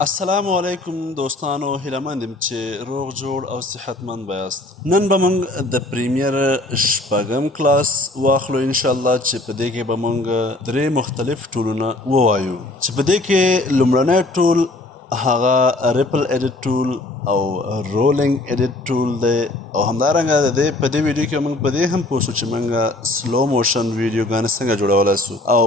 السلام علیکم دوستانو، هیله مند یم چې روغ جوړ او صحتمند به یاست. نن به موږ د پریمیر شپږم کلاس واخلو انشاءالله، چې په دې کې به موږ درې مختلف ټولونه ووایو. چې په دې کې لومړنی ټول هغه ریپل ایډیټ ټول او رولینګ ایډیټ ټول دی، او همدارنګه د دې په دې ویډیو کې موږ په دې هم پوه شو چې موږ سلو موشن ویډیوګانې څنګه جوړولی سو، او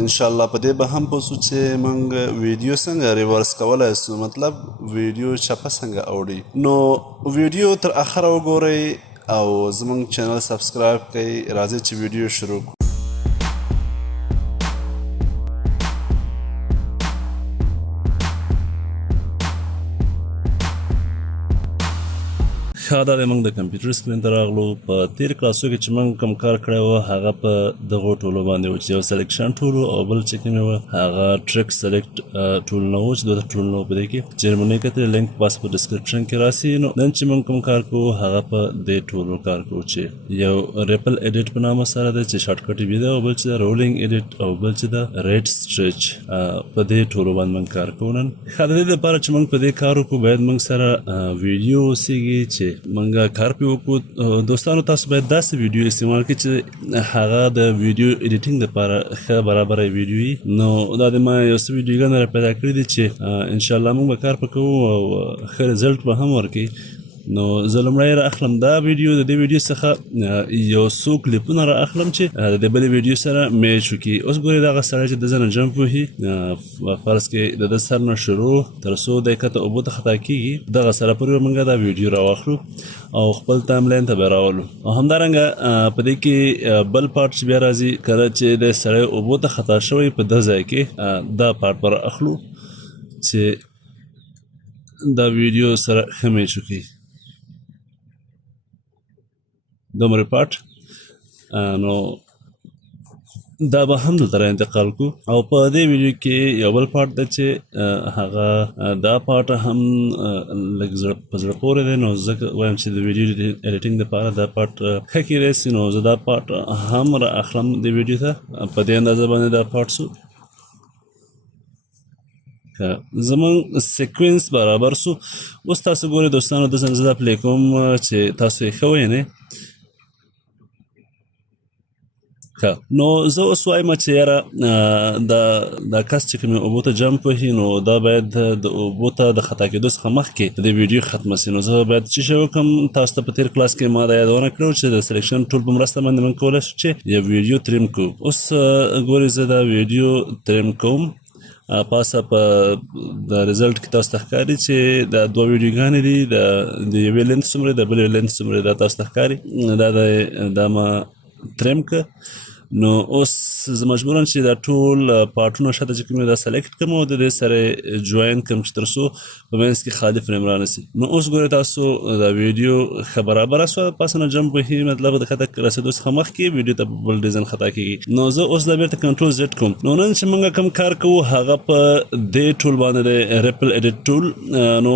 انشاءالله په دې به هم پوه سو چې موږ ویډیو څنګه ریورس کولی سو، مطلب ویډیو چپه څنګه اوړي. نو ویډیو تر اخره وګورئ او زموږ چینل سبسکرایب کړئ. راځئ چې ویډیو شروع کړو. دا د موږ د کمپیوټر سکرین ته راغلو. په تیر کلاسو کې چې موږ کوم کار کړی و هغه په دغو ټولو باندې و، چې یو سلیکشن ټول او بل چې کوم و هغه ټریک سلیکټ ټول نه و، چې دوه ټول نه و. په دې کې چې مونږ کتل لینک پاس په ډسکرپشن کې راسي. نو نن چې موږ کوم کار کوو هغه په دې ټولو کار کوو، چې یو ریپل ایډیټ په نامه سره ده چې شارټ کټ وي ده، او بل چې رولینګ ایډیټ، او بل چې ده ریټ سټریچ. په دې ټولو باندې موږ کار کوو نن. ښه، د دې لپاره چې موږ په دې کار وکړو باید موږ سره ویډیو اوسېږي چې منګه کار پې وکړو. دوستانو تاسو باید داسې ویډیو استعمال کړئ چې هغه د ویډیو ایډیټینګ لپاره ښه برابره ویډیو وي. نو دا د ما یو څه ویډیوګانې را پیدا کړي دي چې انشاءالله موږ به کار پې کوو او ښه رزلټ به هم ورکوي. نو زه لومړی را اخلم دا ویډیو، د دې ویډیو څخه یو څو کلیپونه را اخلم چې د دې بلې ویډیو سره میچ وکړي. اوس ګورئ دغه سړی چې د زه نه جمپ وهي، فرض کړئ د ده سر نه شروع تر څو دی کته اوبو ته خطا کېږي، دغه سره پورې به موږ دا ویډیو راواخلو او خپل ټایم لاین ته به راولو. او همدارنګه په دې کې بل پارټ چې بیا راځي، کله چې د سړی اوبو ته خطا شوی په ده ځای کې دا پارټ به را اخلو چې دا ویډیو سره ښه میچ وکړي. دومره پارټ نو دا به هم دلته را انتقال کو. او په دې ویډیو کې یو بل پارټ ده چې هغه دا پارټ هم لږ په زړه پورې دی. نو زه وایم چې د ویډیو ایډیټینګ دپاره دا پارټ ښه کیدی سي، نو زه دا پارټ هم را اخلم د ویډیو ته. په دې اندازه باندې دا پارټ سو زمونږ سیکوینس برابر سو. اوس تاسو ګورئ دوستانو، دلته زه دا پلی کوم چې تاسو یې ښه وینئ. نو زه اوس وایم چې یاره دا کس چې کوم اوبو ته جمپ وهي، نو دا باید د اوبو ته د خطا کېدو څخه مخکې د ویډیو ختمه سي. نو زه باید څه شی وکړم؟ تاسو ته په تیر کلاس کې ما دا یادونه کړې چې د سلیکشن ټول په مرسته باندې موږ کولی شو چې یو ویډیو تریم کړو. اوس ګورئ زه دا ویډیو تریم کوم. پاسه په د رزلټ کې تاسو ته ښکاري چې دا دوه ویډیوګانې دي، د یوې لینت څومره، د بلې لینت څومره، دا تاسو ته ښکاري. دا ما تریم که. نو اوس زه مجبورم چې دا ټول پارټونه شاته چې کوم دا سلیکټ کړم او د دې سره جوین کړم چې تر څو په منځ کې خالي فریم رانسي. نو اوس ګورئ تاسو دا ویډیو ښه برابره سوه، پاسه نه جمپ وهي، مطلب د ښکته رسېدو څخه مخکې ویډیو ته بل ډیزاین خطا کېږي. نو زه اوس دا بېرته کنټرول زیډ کوم. نو نن چې موږ کوم کار کوو هغه په دې ټول باندې دی، ریپل ایډیټ ټول. نو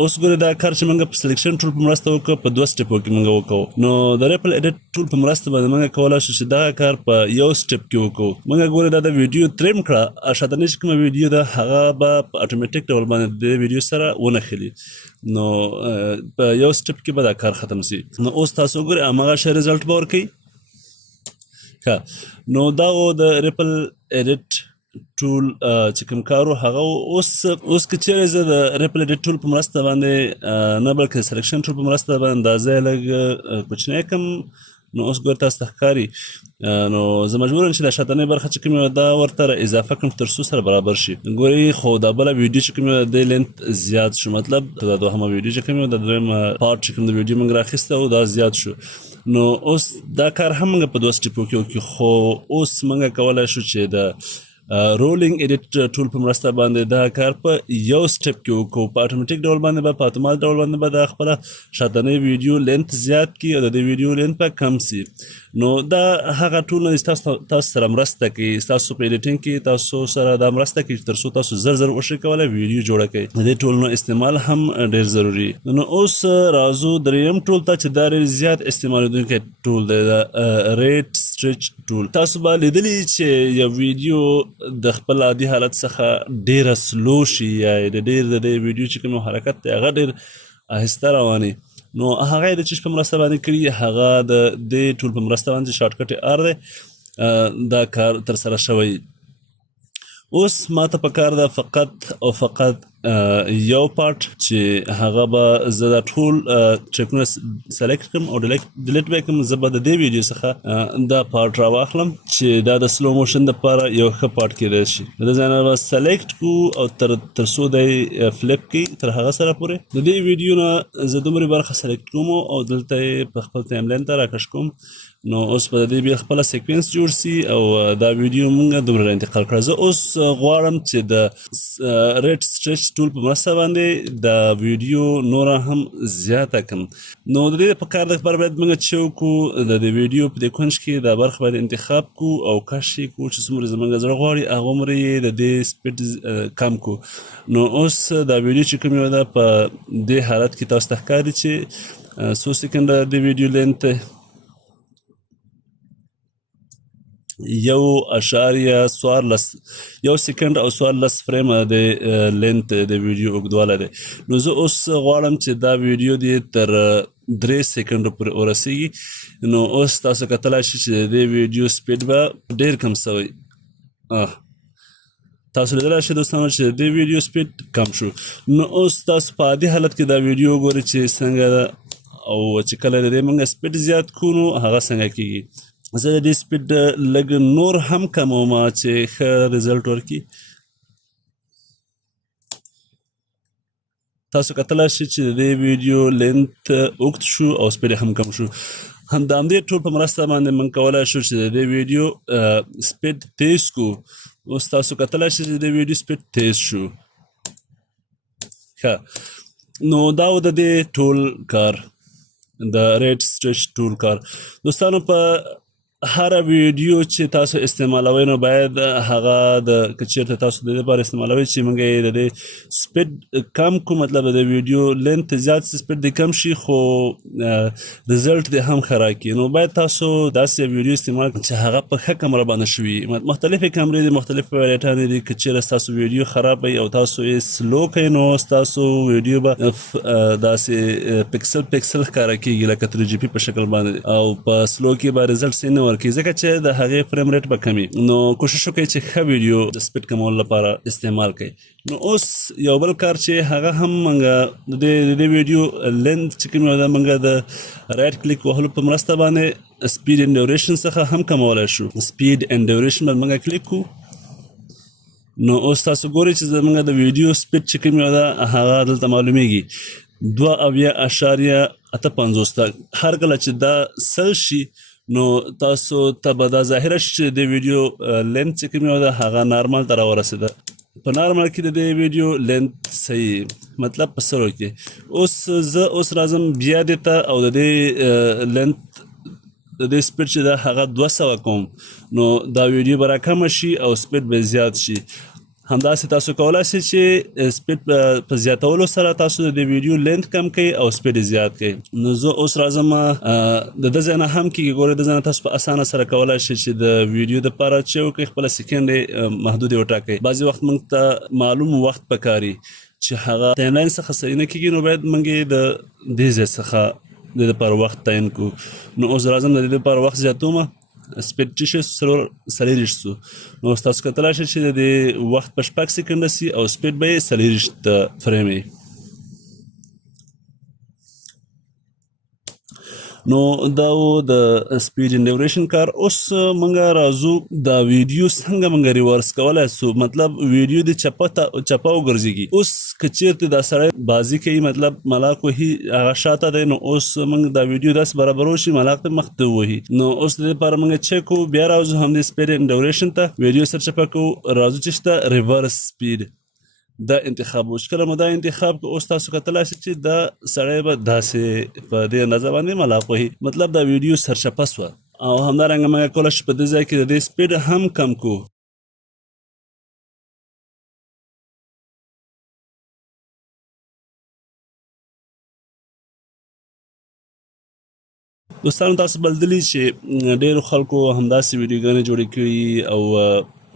اوس ګورئ دا کار چې موږ په سلیکشن ټول په مرسته وکړو، په دوه سټیپو کې موږ وکړو. نو د ریپل ایډیټ ټول په مرسته باندې موږ کولی شو چې دغه کار په یو سټیپ کې وکړو. موږ ګورئ دا د ویډیو تریم کړه، شاتنۍ چې کومه ویډیو ده هغه به په اټومیټیک ډول باندې د ویډیو سره ونښلي. نو په یو سټیپ کې به دا کار ختم سي. نو اوس تاسو ګورئ هماغه شی رزلټ به ورکوي. نو دا و د ریپل ایډیټ ټول چې کوم کار و هغه. اوس که چیرې زه د ریپل ایډیټ ټول په مرسته باندې نه بلکې د سلیکشن ټول په مرسته باندې دا ځای لږ کوچنی کړم، نو اوس ګورئ تاسو ته ښکاري. نو زه مجبور یم چې دا شاتنۍ برخه چې کومه دا ورته اضافه کړم تر څو سره برابر شي. ګورئ خو دا بله ویډیو چې کومه د لینت زیات شو، مطلب دا دوهمه ویډیو چې کومه د دویمه پارټ چې کوم د ویډیو موږ راخیسته او دا زیات شو. نو اوس دا کار هم موږ په دوه سټیپو کې وکړو، خو اوس موږ کولی شو چې د رولینګ ایډیټ ټول په مرسته باندې دا کار په یو سټیپ کې وکړو. په اټومیټیک ډول باندې به په اتومات ډول باندې به دا خپله شاتنۍ ویډیو لینت زیات کړي او د دې ویډیو لینت به کم سي. نو دا هغه ټول تاسو سره مرسته کوي، تاسو په ایډیټینګ کې تاسو سره دا مرسته کوي تر څو تاسو زر زر وشئ کولی ویډیو جوړه کړئ. د دې ټولنو استعمال هم ډېر ضروري. نو اوس راځو دریم ټول ته چې دا ډېر زیات استعمالېدونکی ټول دی، د ریټ سټریچ ټول. تاسو به لیدلی چې یو ویډیو د خپل عادي حالت څخه ډیره سلو شي یا د ویډیو چې کوم حرکت دی هغه ډیر آهسته رواني، نو هغه د چش په مرسته باندې کړي، هغه د دې ټول په مرسته باندې شارټ کټ ار دی دا کار تر سره شوی. اوس ماته پکار ده فقط او فقط یو پارت چې هغه به زه دا ټول ټریکونه سلیکټ کړم او ډیلیټ به کړم. زه به د دې ویډیو څخه دا پارت راواخلم چې دا د سلو موشن دپاره یو ښه پارت کیدای شي. د دې ځای نه به سلیکټ کړو او تر څو دی فلپ کړي تر هغه سره پورې. د دې ویډیو نه زه دومره برخه سلیکټ کوم او دلته یې په خپل ټایم لاین ته راکش کوم. نو اوس په دې بیا خپل سیکوینس جوړ سي او دا ویډیو مونږ دومره انتقال کړه. زه اوس غواړم چې د ریډ سټریچ ټول په مرسته باندې دا ویډیو نور هم زیاته کړم. نو د دې په کار د لپاره باید مونږ چې وکړو د دې ویډیو په دې کونج کې دا برخه باید انتخاب کو او کش یې کو چې څومره زمونږ زړه غواړي هغومره یې د دې سپیډ کم کو. نو اوس دا ویډیو چې کوم یو ده په دې حالت کې تاسو ته ښکاري چې څو سکنډه د ویډیو لینت 1.14 سکند او 14 فریم د لینت د ویډیو اوږدوالی دی. نو زه اوس غواړم چې دا ویډیو دې تر 3 سکندو پورې ورسیږي. نو اوس تاسو کتلی شئ چې د دې ویډیو سپیډ به ډیر کم سوی. تاسو لیدلی شئ دوستانو چې د دې ویډیو سپیډ کم شو. نو اوس تاسو په عادي حالت کې دا ویډیو وګورئ چې څنګه ده او چې کله د دې موږ سپیډ زیات کړو نو هغه څنګه کیږي. زه د دې سپیډ لږ نور هم کموم چې ښه ریزلټ ورکړي. تاسو کتلی شئ چې د دې ویډیو لینت اوږد شو او سپیډ هم کم شو. هم د همدې ټول په مرسته باندې موږ کولی شو چې د دې ویډیو سپیډ تیز کو. اوس تاسو کتلی شئ چې د دې ویډیو سپیډ تیز شو. ښه، نو دا و د دې ټول کار، د ریډ سټریچ ټول کار. دوستانو په هر ویډیو چې تاسو استعمالوئ نو باید هغه د که چیرته تاسو د دې لپاره استعمالوئ چې موږ یې د دې سپیډ کم کو، مطلب د ویډیو لینت زیات سي سپیډ دې کم شي خو ریزلټ دې هم ښه راکړي، نو باید تاسو داسې ویډیو استعمال کړئ چې هغه په ښه کمره باندې شوي. مختلفې کمرې دي، مختلف ویریټانې دي. که چیرې ستاسو ویډیو خراب وي او تاسو یې سلو کوئ نو ستاسو ویډیو به داسې پکسل ښکاره کیږي لکه 3GP په شکل باندې او په سلو کې به ریزلټ صحیح نه ورکوي ځکه چې د هغې فریم ریټ به کمي. نو کوشش وکړئ چې ښه ویډیو د سپیډ کمولو لپاره استعمال کړئ. نو اوس یو بل کار چې هغه هم موږ د دې ویډیو لینت چې کوم یو ده موږ د رایټ کلیک وهلو په مرسته باندې سپیډ اینډ ډیوریشن څخه هم کمولی شو. سپیډ اینډ ډیوریشن باندې موږ کلیک کړو. نو اوس تاسو ګورئ چې زموږ د ویډیو سپیډ چې کوم یو ده هغه دلته معلومیږي 2.58 ته. هر کله چې دا سل شي نو تاسو ته به دا ظاهره شي چې د ویډیو لینت چې کوم یو ده هغه نارمل ته راورسېده. په نارمل کې د دې ویډیو لینت صحیح، مطلب په سلو کې. اوس زه اوس راځم بیا دې ته او د دې لینت د دې سپیډ چې ده هغه 200 کوم. نو دا ویډیو به راکمه شي او سپیډ به زیات شي. همداسې تاسو کولی شئ چې سپیډ په زیاتولو سره تاسو د دې ویډیو لینت کم کړئ او سپیډ زیات کړئ. نو زه اوس راځم د ده ځای نه هم کېږي. ګورئ د ځای نه تاسو په اسانه سره کولی شئ چې د ویډیو دپاره چې وکړئ خپله سیکنډ یې محدودې وټاکئ. بعضې وخت موږ ته معلوم وخت پکاري چې هغه ټایم لاین څخه صحیح نه کېږي، نو باید موږ یې د دې ځای څخه د دې لپاره وخت تعین کړو. نو اوس راځم د دې لپاره وخت زیاتوم. سپیډ چې شي 40 سو. نو تاسو کتلی شئ چې د دې وخت په 6 سکنډه سي او سپیډ به یې 40 فریم وي. نو دا و د سپیډ اینډ ډیوریشن کار. اوس موږ راځو دا ویډیو څنګه موږ ریورس کولی سو، مطلب ویډیو دې چپه وګرځېږي. اوس که چیرته دا سړی بازي کوي، مطلب ملاک وهي هغه شاته دی، نو اوس موږ دا ویډیو داسې برابرو شي ملاک ته مخ ته ووهي. نو اوس د دې لپاره موږ چک کوو، بیا راځو همدې سپیډ اینډ ډیوریشن ته، ویډیو سرچپه کوو، راځو چې شته ریورس سپیډ دا انتخاب وشي. کله مو دا انتخاب که اوس تاسو کتلی شئ چې دا سړی به داسې په دې اندازه باندې ملاق وهي، مطلب دا ویډیو سرچپه سوه. او همدارنګه موږ کولی شو په دې ځای کې د دې سپیډ هم کم کړو. دوستانو تاسو بلدلی چې ډېرو خلکو همداسې ویډیوګانې جوړې کړي او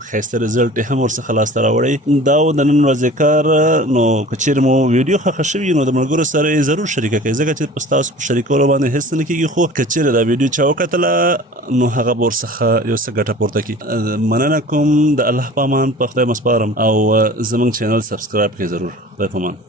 خیسته رزلټ هم ورڅخه لاسته راوړی. دا د نن ورځې کار نو که چیرې مو ویډیو خوښه شوي نو د ملګرو سره یې ضرور شریکه کړئ ځکه چې په ستاسو په شریکولو باندې هېڅ نه کېږي خو که چیرې دا ویډیو چا وکتله نو هغه به ورڅخه یو څه ګټه پورته کړي. مننه کوم، د الله په امان، په خدای مو سپارم او زموږ چینل سبسکرایب کړئ ضرور. خدای په امان.